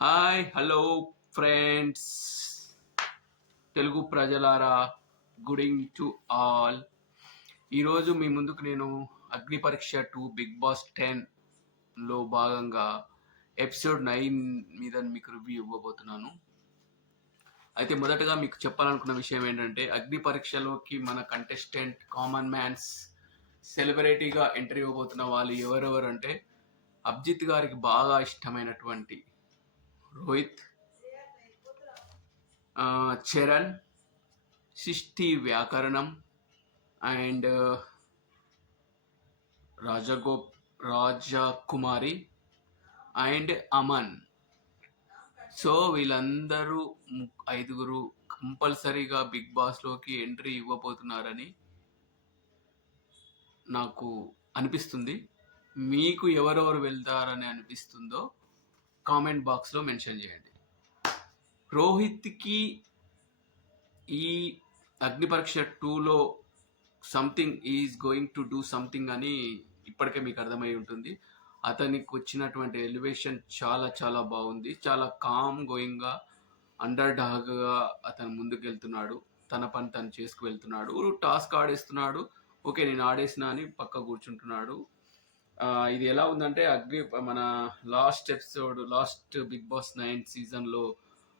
Hi hello friends, Telugu ప్రజలారా, గుడింగ్ to all. ఈరోజు మీ ముందుకు నేను అగ్ని పరీక్ష 2 బిగ్ బాస్ 10లో భాగంగా ఎపిసోడ్ 9 మీద మీకు రివ్యూ ఇవ్వబోతున్నాను. అయితే మొదటగా మీకు చెప్పాలనుకున్న విషయం ఏంటంటే, అగ్ని పరీక్షలోకి మన కంటెస్టెంట్ కామన్ మ్యాన్స్ సెలబ్రిటీగా ఎంట్రీ ఇవ్వబోతున్న వాళ్ళు ఎవరెవరు అంటే, అభిజిత్ గారికి బాగా ఇష్టమైనటువంటి రోహిత్, చరణ్, సృష్టి వ్యాకరణం and Rajakumari and Aman. So వీళ్ళందరూ ఐదుగురు కంపల్సరీగా బిగ్ బాస్లోకి ఎంట్రీ ఇవ్వబోతున్నారని నాకు అనిపిస్తుంది. మీకు ఎవరెవరు వెళ్తారని అనిపిస్తుందో కామెంట్ బాక్స్లో మెన్షన్ చేయండి. రోహిత్కి ఈ అగ్ని పరీక్ష 2లో something is going to do something అని ఇప్పటికే మీకు అర్థమై ఉంటుంది. అతనికి వచ్చినటువంటి ఎలివేషన్ చాలా చాలా బాగుంది. చాలా కామ్ గోయింగ్గా, అండర్ డాగ్గా అతను ముందుకు వెళ్తున్నాడు. తన పని తను చేసుకు వెళ్తున్నాడు. టాస్క్ ఆడేస్తున్నాడు. ఓకే నేను ఆడేసిన అని పక్క కూర్చుంటున్నాడు. ఇది ఎలా ఉందంటే మన లాస్ట్ బిగ్ బాస్ 9 సీజన్లో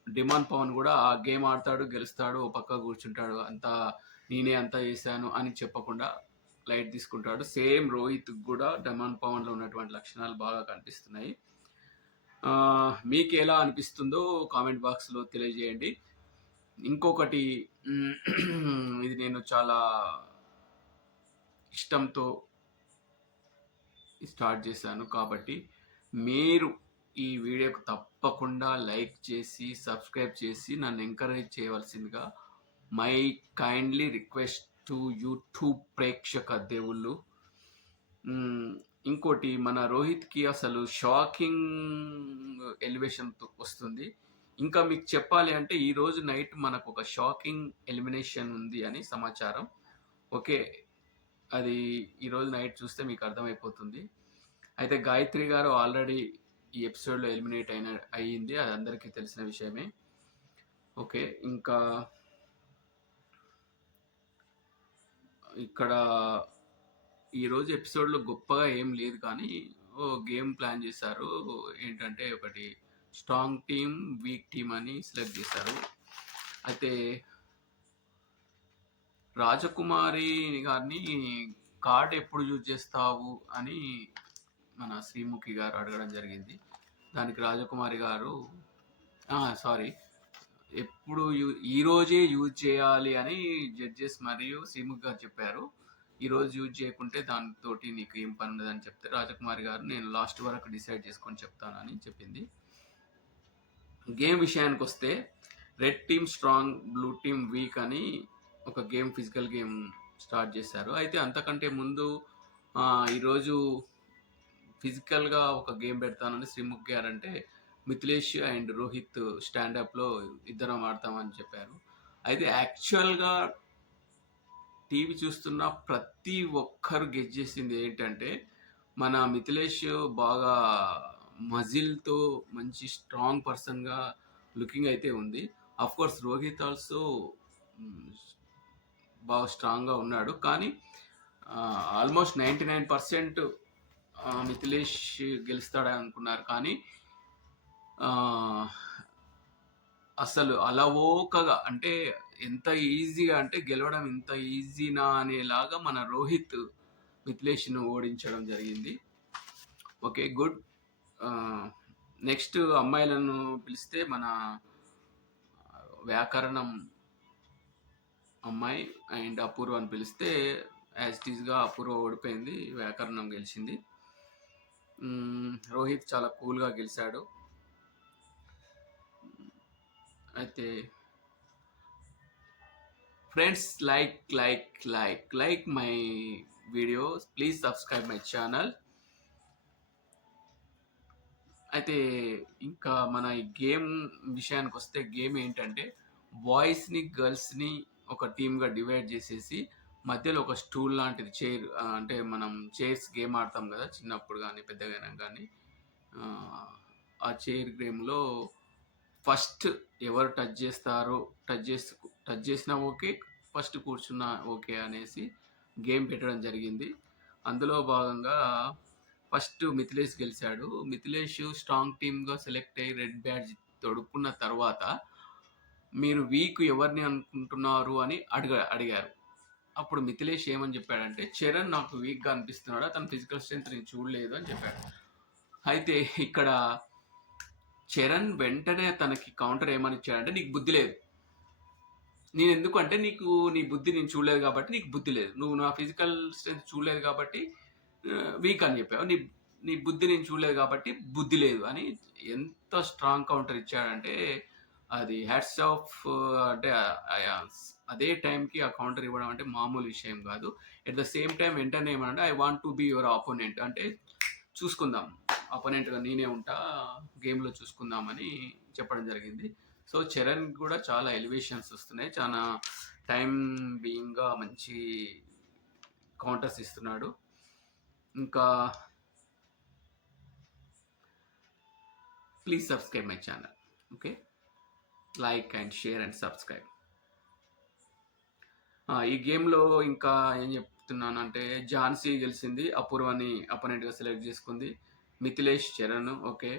డిమాండ్ పవన్ కూడా ఆ గేమ్ ఆడతాడు, గెలుస్తాడు, ఓ పక్క కూర్చుంటాడు. నేనే అంతా చేశాను అని చెప్పకుండా లైట్ తీసుకుంటాడు. సేమ్ రోహిత్ కూడా డిమాండ్ పవన్లో ఉన్నటువంటి లక్షణాలు బాగా కనిపిస్తున్నాయి. మీకు ఎలా అనిపిస్తుందో కామెంట్ బాక్స్లో తెలియజేయండి. ఇంకొకటి, ఇది నేను చాలా ఇష్టంతో స్టార్ట్ చేశాను కాబట్టి మీరు ఈ వీడియోకు తప్పకుండా లైక్ చేసి సబ్స్క్రైబ్ చేసి నన్ను ఎంకరేజ్ చేయవలసిందిగా my kindly request to YouTube ప్రేక్షక దేవుళ్ళు. ఇంకోటి, మన రోహిత్కి అసలు షాకింగ్ ఎలివేషన్ వస్తుంది. ఇంకా మీకు చెప్పాలి అంటే ఈరోజు నైట్ మనకు ఒక షాకింగ్ ఎలిమినేషన్ ఉంది అని సమాచారం. ఓకే, అది ఈరోజు నైట్ చూస్తే మీకు అర్థమైపోతుంది. అయితే గాయత్రి గారు ఆల్రెడీ ఈ ఎపిసోడ్లో ఎలిమినేట్ అయ్యింది, అది అందరికీ తెలిసిన విషయమే. ఓకే, ఇంకా ఇక్కడ ఈరోజు ఎపిసోడ్లో గొప్పగా ఏం లేదు, కానీ గేమ్ ప్లాన్ చేశారు. ఏంటంటే ఒకటి స్ట్రాంగ్ టీమ్, వీక్ టీమ్ అని సెలెక్ట్ చేశారు. అయితే రాజకుమారి గారిని కార్డ్ ఎప్పుడు యూజ్ చేస్తావు అని మన శ్రీముఖి గారు అడగడం జరిగింది. దానికి రాజకుమారి గారు ఎప్పుడు ఈరోజే యూజ్ చేయాలి అని జడ్జెస్ మరియు శ్రీముఖి గారు చెప్పారు. ఈరోజు యూజ్ చేయకుంటే దానితో నీకు ఏం పని ఉండదని చెప్తే రాజకుమారి గారు నేను లాస్ట్ వరకు డిసైడ్ చేసుకొని చెప్తానని చెప్పింది. గేమ్ విషయానికి వస్తే red team strong, blue team week అని ఒక గేమ్, ఫిజికల్ గేమ్ స్టార్ట్ చేశారు. అయితే అంతకంటే ముందు ఈరోజు ఫిజికల్గా ఒక గేమ్ పెడతానని శ్రీముఖి గారు అంటే మిథిలేష్ అండ్ రోహిత్ స్టాండప్లో ఇద్దరం ఆడతామని చెప్పారు. అయితే యాక్చువల్గా టీవీ చూస్తున్న ప్రతి ఒక్కరు గెస్ చేసింది ఏంటంటే మన మిథిలేష్ బాగా మజిల్తో మంచి స్ట్రాంగ్ పర్సన్గా లుకింగ్ అయితే ఉంది. కోర్స్ రోహిత్ ఆల్సో బాగా స్ట్రాంగ్గా ఉన్నాడు, కానీ ఆల్మోస్ట్ 99% మిథిలేష్ గెలుస్తాడని అనుకున్నారు. కానీ అసలు అలవోకగా, అంటే ఎంత ఈజీగా అంటే గెలవడం ఇంత ఈజీనా అనేలాగా మన రోహిత్ మిథిలేష్ను ఓడించడం జరిగింది. Okay, good. నెక్స్ట్ అమ్మాయిలను పిలిస్తే మన వ్యాకరణం అమ్మాయి అండ్ అపూర్వ అని పిలిస్తే యాజ్ ఇట్ ఈస్గా అపూర్వ ఓడిపోయింది, వ్యాకరణం గెలిచింది. రోహిత్ చాలా కూల్గా గెలిచాడు. అయితే friends, like my videos, please subscribe my channel. అయితే ఇంకా మన ఈ గేమ్ విషయానికి వస్తే, గేమ్ ఏంటంటే బాయ్స్ని గర్ల్స్ని ఒక టీమ్గా డివైడ్ చేసేసి మధ్యలో ఒక స్టూల్ లాంటిది, చైర్, అంటే మనం చైర్స్ గేమ్ ఆడతాం కదా చిన్నప్పుడు కానీ పెద్దగా కానీ, ఆ చైర్ గేమ్‌లో ఫస్ట్ ఎవరు టచ్ చేస్తారో, టచ్ చేసినా ఓకే, ఫస్ట్ కూర్చున్నా ఓకే అనేసి గేమ్ పెట్టడం జరిగింది. అందులో భాగంగా ఫస్ట్ మిథిలేష్ గెలిచాడు. మిథిలేష్ స్ట్రాంగ్ టీమ్‌గా సెలెక్ట్ అయ్యి రెడ్ బ్యాడ్జ్ తొడుక్కున్న తర్వాత, మీరు వీక్ ఎవరిని అనుకుంటున్నారు అని అడిగారు. అప్పుడు మిథిలేష్ ఏమని చెప్పాడంటే, చరణ్ నాకు వీక్‌గా అనిపిస్తున్నాడు. అతని ఫిజికల్ స్ట్రెంత్ నేను చూడలేదు అని చెప్పాడు. అయితే ఇక్కడ చరణ్ వెంటనే తనకి కౌంటర్ ఏమని ఇచ్చాడంటే, నీకు బుద్ధి లేదు. నేను ఎందుకంటే నీ బుద్ధి నేను చూడలేదు కాబట్టి నీకు బుద్ధి లేదు. నువ్వు నా ఫిజికల్ స్ట్రెంత్ చూడలేదు కాబట్టి వీక్ అని చెప్పావు. నీ నీ బుద్ధి నేను చూడలేదు కాబట్టి బుద్ధి లేదు అని ఎంత స్ట్రాంగ్ కౌంటర్ ఇచ్చాడంటే, అది హ్యాట్స్ ఆఫ్. అంటే అదే టైంకి ఆ కౌంటర్ ఇవ్వడం అంటే మామూలు విషయం కాదు. ఎట్ ద సేమ్ టైం వెంటనే ఏమనంటే, I want to be your opponent అంటే చూసుకుందాం, ఆపోనెంట్గా నేనే ఉంటా, గేమ్లో చూసుకుందామని చెప్పడం జరిగింది. సో చరణ్ కూడా చాలా ఎలివేషన్స్ వస్తున్నాయి. చాలా టైం బీయింగ్గా మంచి కౌంటర్స్ ఇస్తున్నాడు. ఇంకా please subscribe my channel. Okay, like and share and subscribe. ఈ గేమ్లో ఇంకా ఏం చెప్తున్నానంటే, ఝాన్సీ గెలిచింది, అపూర్వని అపోనెంట్గా సెలెక్ట్ చేసుకుంది. మిథిలేష్ చరణ్ ఓకే,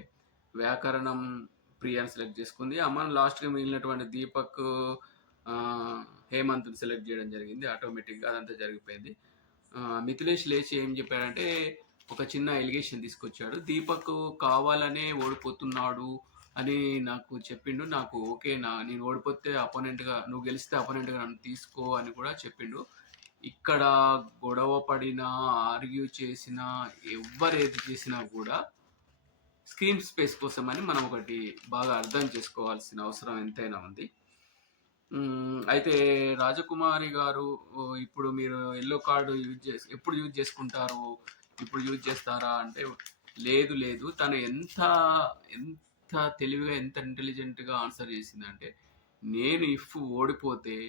వ్యాకరణం ప్రియాని సెలెక్ట్ చేసుకుంది. అమన్ లాస్ట్గా మిగిలినటువంటి దీపక్ హేమంత్ని సెలెక్ట్ చేయడం జరిగింది. ఆటోమేటిక్గా అదంతా జరిగిపోయింది. మిథిలేష్ లేచి ఏం చెప్పాడంటే, ఒక చిన్న ఎలిగేషన్ తీసుకొచ్చాడు. దీపక్ కావాలనే ఓడిపోతున్నాడు అని నాకు చెప్పిండు. నాకు ఓకే, నేను ఓడిపోతే అపోనెంట్గా, నువ్వు గెలిస్తే అపోనెంట్గా నన్ను తీసుకో అని కూడా చెప్పిండు. ఇక్కడ గొడవ పడినా, ఆర్గ్యూ చేసినా, ఎవరేది చేసినా కూడా స్క్రీన్ స్పేస్ కోసం అని మనం ఒకటి బాగా అర్థం చేసుకోవాల్సిన అవసరం ఎంతైనా ఉంది. అయితే రాజకుమారి గారు, ఇప్పుడు మీరు ఎల్లో కార్డు ఎప్పుడు యూజ్ చేసుకుంటారు, ఇప్పుడు యూజ్ చేస్తారా అంటే, లేదు లేదు, తను ఎంత ఎంత తెలివిగా, ఎంత ఇంటెలిజెంట్గా ఆన్సర్ చేసిందంటే, నేను ఓడిపోతే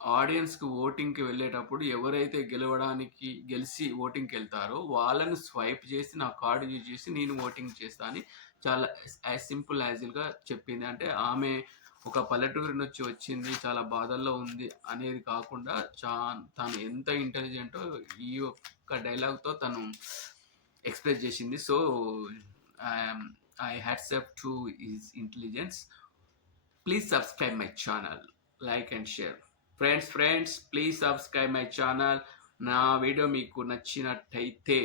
ఆడియన్స్కి ఓటింగ్కి వెళ్ళేటప్పుడు ఎవరైతే గెలిచి ఓటింగ్కి వెళ్తారో వాళ్ళని స్వైప్ చేసి నా కార్డు యూజ్ చేసి నేను ఓటింగ్ చేస్తా అని చాలా యాజ్ సింపుల్ యాజ్గా చెప్పింది. అంటే ఆమె ఒక పల్లెటూరు నుంచి వచ్చింది, చాలా బాధల్లో ఉంది అనేది కాకుండా తను ఎంత ఇంటెలిజెంటో ఈ ఒక్క డైలాగ్తో తను ఎక్స్ప్రెస్ చేసింది. So I hats up to his intelligence. Please subscribe my channel, like and share. Friends please subscribe my channel. నా వీడియో మీకు నచ్చినట్టయితే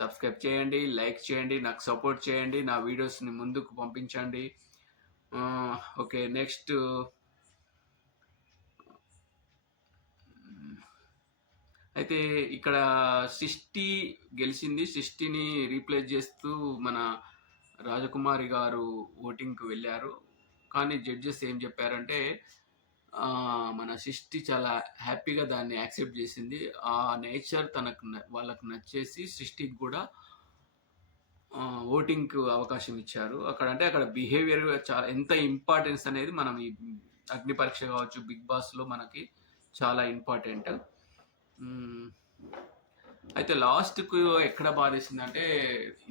సబ్స్క్రైబ్ చేయండి, లైక్ చేయండి, నాకు సపోర్ట్ చేయండి, నా వీడియోస్ని ముందుకు పంపించండి. ఓకే, నెక్స్ట్ అయితే ఇక్కడ సృష్టి గెలిచింది. సృష్టిని రీప్లేస్ చేస్తూ మన రాజకుమారి గారు ఓటింగ్కి వెళ్ళారు. కానీ జడ్జెస్ ఏం చెప్పారంటే, మన సృష్టి చాలా హ్యాపీగా దాన్ని యాక్సెప్ట్ చేసింది. ఆ నేచర్ వాళ్ళకు నచ్చేసి సృష్టికి కూడా ఓటింగ్కి అవకాశం ఇచ్చారు. అక్కడ బిహేవియర్ చాలా ఎంత ఇంపార్టెన్స్ అనేది మనం ఈ అగ్ని పరీక్ష కావచ్చు, బిగ్ బాస్లో మనకి చాలా ఇంపార్టెంట్. అయితే లాస్ట్కు ఎక్కడ బాధేసిందంటే,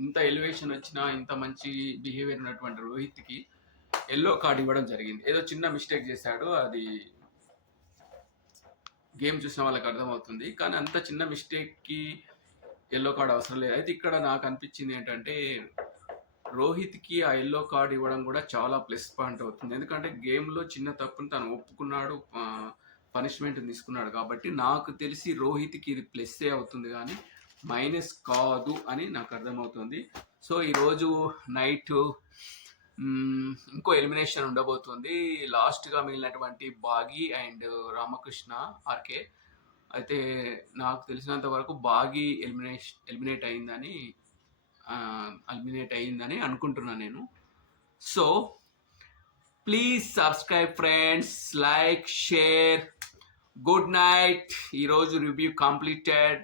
ఇంత ఎలివేషన్ వచ్చినా, ఇంత మంచి బిహేవియర్ ఉన్నటువంటి రోహిత్కి ఎల్లో కార్డ్ ఇవ్వడం జరిగింది. ఏదో చిన్న మిస్టేక్ చేశాడు, అది గేమ్ చూసిన వాళ్ళకి అర్థమవుతుంది. కానీ అంత చిన్న మిస్టేక్కి ఎల్లో కార్డ్ అవసరం లేదు. అయితే ఇక్కడ నాకు అనిపించింది ఏంటంటే, రోహిత్కి ఆ ఎల్లో కార్డ్ ఇవ్వడం కూడా చాలా ప్లస్ పాయింట్ అవుతుంది. ఎందుకంటే గేమ్లో చిన్న తప్పుని తను ఒప్పుకున్నాడు, పనిష్మెంట్ తీసుకున్నాడు. కాబట్టి నాకు తెలిసి రోహిత్కి ఇది ప్లస్సే అవుతుంది కానీ మైనస్ కాదు అని నాకు అర్థమవుతుంది. సో ఈరోజు నైట్ ఇంకో ఎలిమినేషన్ ఉండబోతుంది. లాస్ట్గా మిగిలినటువంటి బాగి అండ్ రామకృష్ణ ఆర్కే. అయితే నాకు తెలిసినంత వరకు బాగి ఎలిమినేట్ అయిందని అనుకుంటున్నాను నేను. So please subscribe friends, like, share. Good night. ఈరోజు రివ్యూ కంప్లీటెడ్.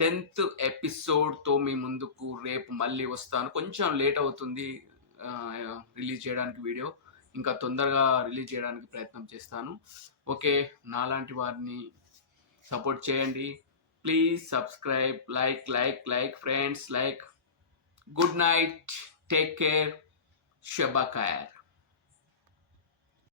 10th ఎపిసోడ్తో మీ ముందుకు రేపు మళ్ళీ వస్తాను. కొంచెం లేట్ అవుతుంది రిలీజ్ చేయడానికి వీడియో, ఇంకా తొందరగా రిలీజ్ చేయడానికి ప్రయత్నం చేస్తాను. ఓకే, నాలాంటి వారిని సపోర్ట్ చేయండి. Please subscribe, like friends, like. Good night, take care, షబా ఖైర్.